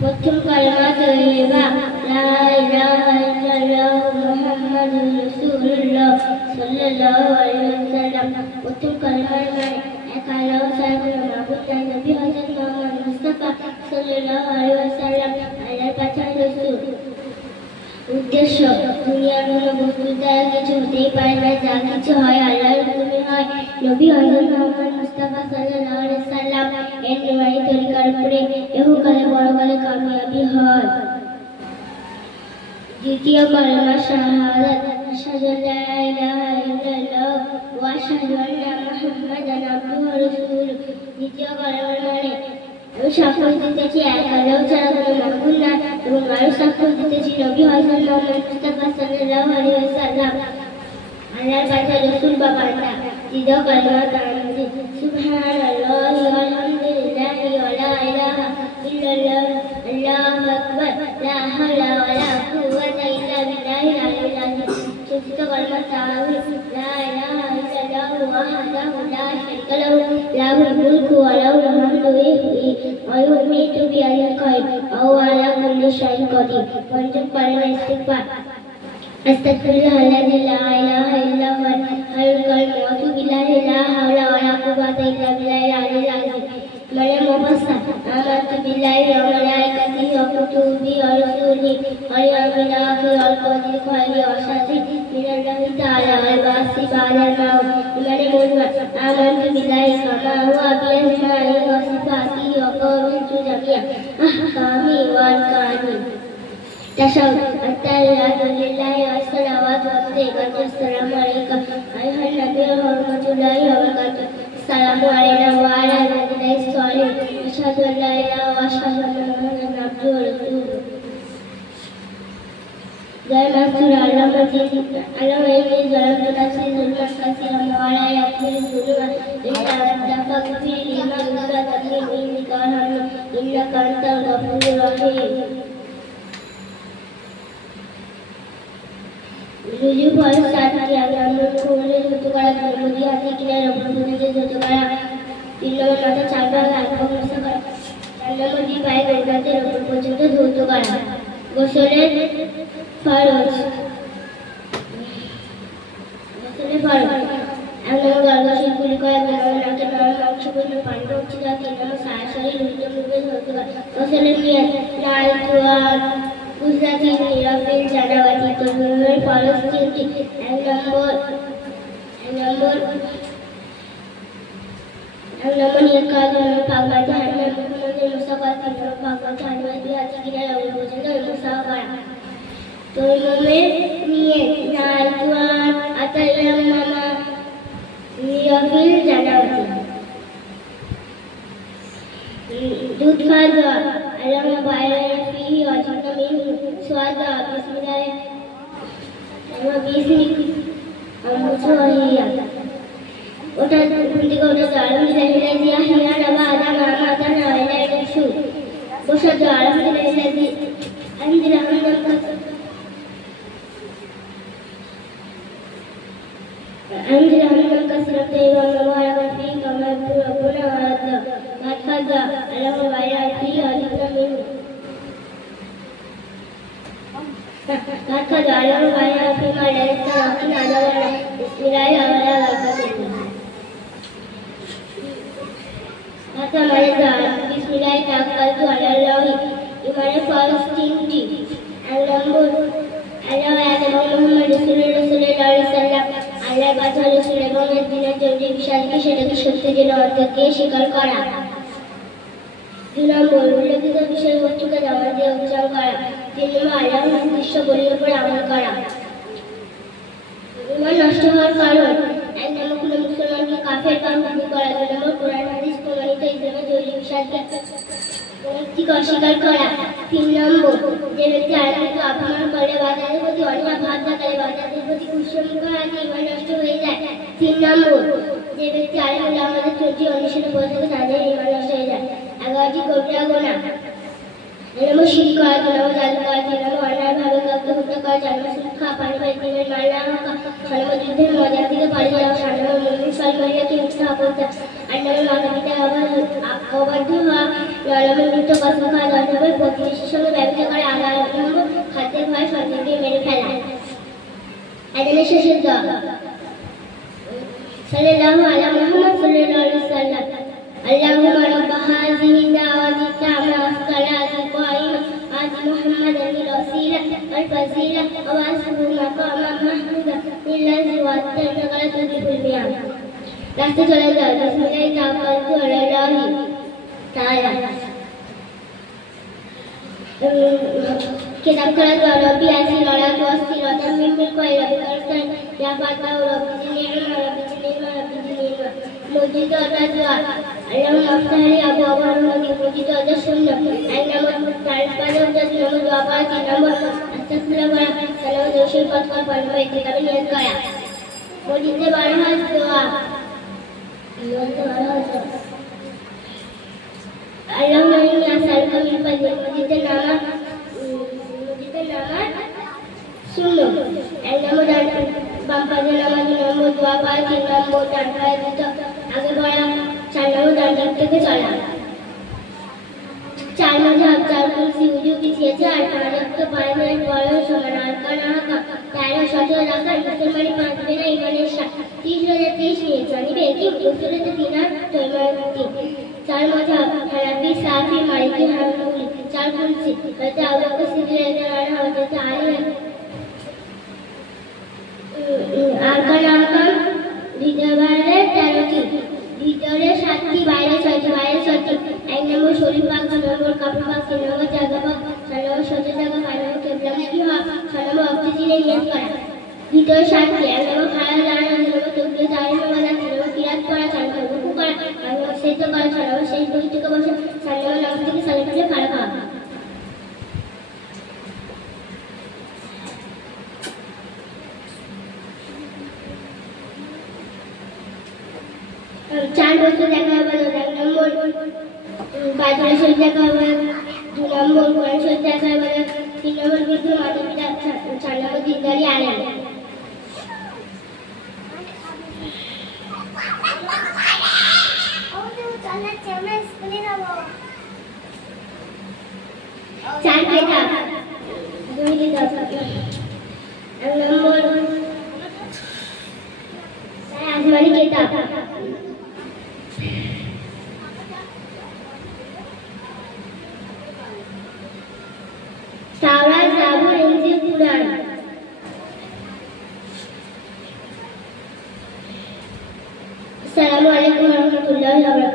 প্রথম কালেমা তৈয়বা লা ইলাহা ইল্লাল্লাহ মুহাম্মাদুর রাসূলুল্লাহ সাল্লাল্লাহু আলাইহি ওয়াসাল্লাম। প্রথম কালেমার মানে এক আল্লাহ ছাড়া কোনো মাবুদ নাই। নবী হযরত মুহাম্মদ মুস্তাফা সাল্লাল্লাহু আলাইহি ওয়াসাল্লাম আল্লাহর পাঠানো রাসূল। উদ্দেশ্য দুনিয়ার কোনো বস্তুর দ্বারা কিছু হতেই পারে না, যা কিছু হয় আল্লাহর হুকুমে হয়। নবী হযরত মুহাম্মদ মুস্তাফা সাল্লাল্লাহু আলাইহি ওয়াসাল্লাম এর নুরানি তরিকার উপরে ইহকালে পরকালে কামিয়াবি হয়। দ্বিতীয় কালেমা শাহাদাত আশহাদু আল্লা ইলাহা ইল্লাল্লাহ ওয়া আশহাদু আন্না মুহাম্মাদান আবদুহু ওয়া রাসূলুহু। দ্বিতীয় কালেমার মানে আমি সাক্ষ্য দিতেছি এক আল্লাহ ছাড়া কোনো মাবুদ নাই এবং আরো সাক্ষ্য দিতেছি নবী হযরত মুহাম্মদ মুস্তাফা সাল্লাল্লাহু আলাইহি ওয়াসাল্লাম আল্লাহর পাঠানো রাসূল বা বান্দা। তৃতীয় কালেমা তানজিল সুবহানাল্লাহি ওয়াল হামদুলিল্লাহি ওয়া লা ইলাহা ইল্লাল্লাহ আল্লাহু আকবার লা হাওলা ওয়া লা কুওয়াতা ইল্লা বিল্লাহিল আলিয়্যিল আযীম। চতুর্থ কালেমা তাওহীদ লা ইলাহা ইল্লাল্লাহু ওয়াহদাহু লা শারীকা লাহু লাহুল মুলকু ওয়া লাহুল হামদু ইহয়ি ওয়া ইউমীতু বিয়াদিল খায়র ওয়া হুয়া আলা কুল্লি শাইইন কাদির। পঞ্চম কালেমা ইস্তিগফার আস্তাগফিরুল্লাহাল্লাযী লা ইলাহা ইল্লা হুয়াল হাইয়ুল কাইয়্যুম ওয়া আতুবু ইলাইহি লা হাওলা ওয়া লা কুওয়াতা ইল্লা বিল্লাহিল আলিয়্যিল আযীম। মানে মুফাসসাল আমানতু বিল্লাহি ওয়া মালাইকাতিহি ওয়া কুতুবিহি ওয়া রুসুলিহি ওয়াল ইয়াউমিল আখির ওয়াল কদরি খাইরিহি ওয়া শাররিহি মিনাল্লাহি তাআলা ওয়াল বা'সি বা'দাল মাউত। মানে মুজমাল আমানতু বিল্লাহি কামা হুয়া বিআসমাইহি ওয়া সিফাতিহি ওয়া কাবিলতু জামিআ আহকামিহি ওয়া আরকানিহি। تشهد التحيات لله والصلوات والطيبات السلام عليك أيها النبي ورحمة الله وبركاته السلام علينا وعلى عبادنا الصالحين أشهد أن لا إله وأشهد أن محمدا عبده ورسوله. جاء منصور على مجيد على وإني ظلمت نفسي ظلما كثيرا ولا يغفر الذنوب إلا أنت فاغفر لي مغفرة من عندك وارحمني إنك أنت الغفور الرحيم. রুজু ফল সাতটি আগে আমরা কোমরে ধুত করা জন্মদি হাতে কিনার ওপর পর্যন্ত ধুত করা। 3 নম্বর মাথা চার ভাগ আলফা মোসা করা। 4 নম্বর দুই পায়ে গোড়াতের ওপর পর্যন্ত ধুত করা। গোসলের ফরজ 1 নম্বর গর্ভাশয় কুলি করা, 2 নম্বর নাকের নরম অংশপূর্ণ পানি পৌঁছে দেওয়া, 3 নম্বর সরাসরি লুপ্ত মুখে ধুত করা। গোসলের নিয়ত লাল জোয়ার গুজরাটি নিরাপেল জানাবাতি তরুণের ফরজ 3টি। 1 নম্বর নিয়ত করার জন্য পাকবাতি হানিয়া মুখমন্দির মুসা করা, 3 নম্বর পাকবাতি হানিয়া দুই হাতে কিনার অবধি পর্যন্ত মুসা করা। তরুণের নিয়ত লাল জোয়ার আতাইয়াম মামা নিরাপেল জানাবাতি। दूध का दवा अलम बायरा फीही वजन मिन स्वादा बिस्मिल्लाह व बिस्मिक अमुसुहिया ওটা দিকে ওটা আলহামদুলিল্লাহ জিয়া হিয়া নবা আদম আমাতা না ইলা শু বসা তো আলহামদুলিল্লাহ জি আলহামদুলিল্লাহ হামদান কাসিরাত ওয়া মুবারাকাত ফি কামা রব্বুনা ওয়া রাদ্দা মাতফাজা আলাম বাইরা ফি আলিকা মিন মাতফাজা আলাম বাইরা ফি মা লাইতা রাকিন আলাওয়া বিসমিল্লাহি ওয়া বারাকাতুহু। মাতা মাইজা বিসমিল্লাহি তাওয়াক্কালতু আলাল্লাহি ইমানে ফরজ 3টি। 1 নম্বর আল্লাহ এবং মুহাম্মদ রাসূলুল্লাহ সাল্লাল্লাহু আলাইহি ওয়াসাল্লাম আল্লাহর পাঠানো রাসূল এবং এর দিনের যে বিষয়কে সেটাকে সত্য জেনে অর্থ দিয়ে স্বীকার করা। 2 নম্বর উল্লেখিত বিষয়বস্তুকে জমা দিয়ে উচ্চারণ করা। 3 নম্বর আল্লাহর নির্দিষ্ট বলির উপর আমল করা। ঈমান নষ্ট হওয়ার কারণ 1 নম্বর কোনো মুসলমানকে কাফের বা মুশরিক করা। 2 নম্বর কোরআন হাদিস প্রমাণিত ইসলামে জরুরি বিষয়কে নৈতিক অস্বীকার করা। 3 নম্বর যে ব্যক্তি আল্লাহকে অপমান করে বা তাদের প্রতি অন্যায় ভাব দেখায় বা তাদের প্রতি কুসংস্কার করে ঈমান নষ্ট হয়ে যায়। 3 নম্বর যে ব্যক্তি আল্লাহর আমাদের চলতি অনুসরণ করে থাকে তাদের ঈমান নষ্ট হয়ে যায়। 11টি কবিরা গুনাহ। 2 নম্বর শিরক করা, 2 নম্বর জাদু করা, 3 নম্বর অন্যায়ভাবে কাউকে হত্যা করা, 4 নম্বর সুদ খাওয়া, পারিবারিক জীবনের মাল না রাখা, 6 নম্বর যুদ্ধের ময়দান থেকে পালিয়ে যাওয়া, 7 নম্বর মুমিন সলমানিয়াকে মিথ্যা অপবাদ, আর নামের মাতা পিতার অবাধ্য হওয়া, 9 নম্বর মৃত কসম খাওয়া, 10 নম্বর প্রতিবেশীর সঙ্গে ব্যবসা করে, 11 নম্বর খাদ্যের ভয় সন্তানকে মেরে ফেলা। আজানের শেষের দোয়া সাল্লাল্লাহু আলা মুহাম্মদ সাল্লাল্লাহু আলাইহি ওয়াসাল্লাম। আল্লাহুম্মা রাব্ব হাযিহি দাওয়াতি তাম্মা ওয়াস-সালাতি কায়িমা আতি মুহাম্মাদান ওয়াসিলা ওয়াল ফাজিলা ওয়া আসহু মাকামান মাহমুদা ইল্লাযী ওয়া'আদানা ওয়া তুযিবুল মিয়াদ। রাস্তা চলে যাও, বিসমিল্লাহি তাওয়াক্কালতু আলাল্লাহি তাআলা। কিতাব খোলা দোয়া, রব্বি আসির ওয়ালা তুয়াসসির ওয়া তাম্মিম কয়, রব্বি কারসান ইয়া ফাতাহু, রব্বি জিনি'মা, রব্বি জিনি'মা, রব্বি জিনি'মা। মসজিদ দরজা দোয়া, আল্লাহুম্মা আফতাহলি আবওয়াবা রাহমাতিক। মসজিদ দরজা শূন্য। 1 নম্বর তারকাদের দরজা, 2 নম্বর দোয়া পড়া, 3 নম্বর আস্তাগফিরুল্লাহ পড়া, 4 নম্বর দরুদ পাঠ করা, 5 নম্বর ইতিকাফে নিয়ত করা। মসজিদে 12 হাত দোয়া, আল্লাহুম্মা ইন্নী আসআলুকা মিন ফাদলিক। মসজিদে নামাজ শূন্য। 1 নম্বর বাম পাশে নামাজ, 2 নম্বর দোয়া পড়া, 3 নম্বর ডান পায়ে জুতো আগে পড়া, 4 নম্বর ডান দিক থেকে চলা। 4 মাযহাব, 4 কুরসি, উযু পিছিয়েছে, আর 5 ওয়াক্ত পানাহার পড়ার সমান। আরকান আহকাম 13 17 রাকাত, মুসলমানি 5 বেনা, ইমানের 7, 30 রোজা 30 নিয়ত, জানিবে কি উসুলেতে 3 আর তৈমারে 3। 4 মাযহাব, হানাফি, শাফি, মালিকি, হাম্বলি। 4 কুরসি, হযরত আবু বকর সিদ্দিক রাদিয়াল্লাহু আনহু, হযরত আলী। আরকান আহকাম, ভিতরে 13টি, ভিতরে 7টি, বাইরে 6টি, বাইরে 6টি। 1 নম্বর শরীর পাক, 2 নম্বর কাপড় পাক, 3 নম্বর জায়গা পাক, 4 নম্বর সহ্য জায়গা, 5 নম্বর কেবলামুখী হওয়া, 6 নম্বর অক্সিজেনে নিয়ত করা। ভিতরে 7টি, 1 নম্বর খাড়া দাঁড়ানো, 2 নম্বর তকবীর তাহরিমা বাঁধা, 3 নম্বর কিরাত পড়া, 4 নম্বর রুকু করা, 5 নম্বর সিজদা করা, 6 নম্বর শেষ বহি থেকে বসা, 7 নম্বর নামাজ থেকে সালাত ফিরে ফারাক হওয়া। 4 বছর দেখা হবে, 1 নম্বর বাজারে শরীর দেখা হবে, 2 নম্বর কোরআন শরীফ দেখা হবে, 3 নম্বর বৃদ্ধ মাতা পিতা, 4 নম্বর দিনদারি আলেম। চার কিতাব, 2 কিতাব। 1 নম্বর আসমানি কিতাব, তাওরাত, জাবুর, ইনজিল, কুরআন। আসসালামু আলাইকুম ওয়া রাহমাতুল্লাহি ওয়া বারাকাতুহু।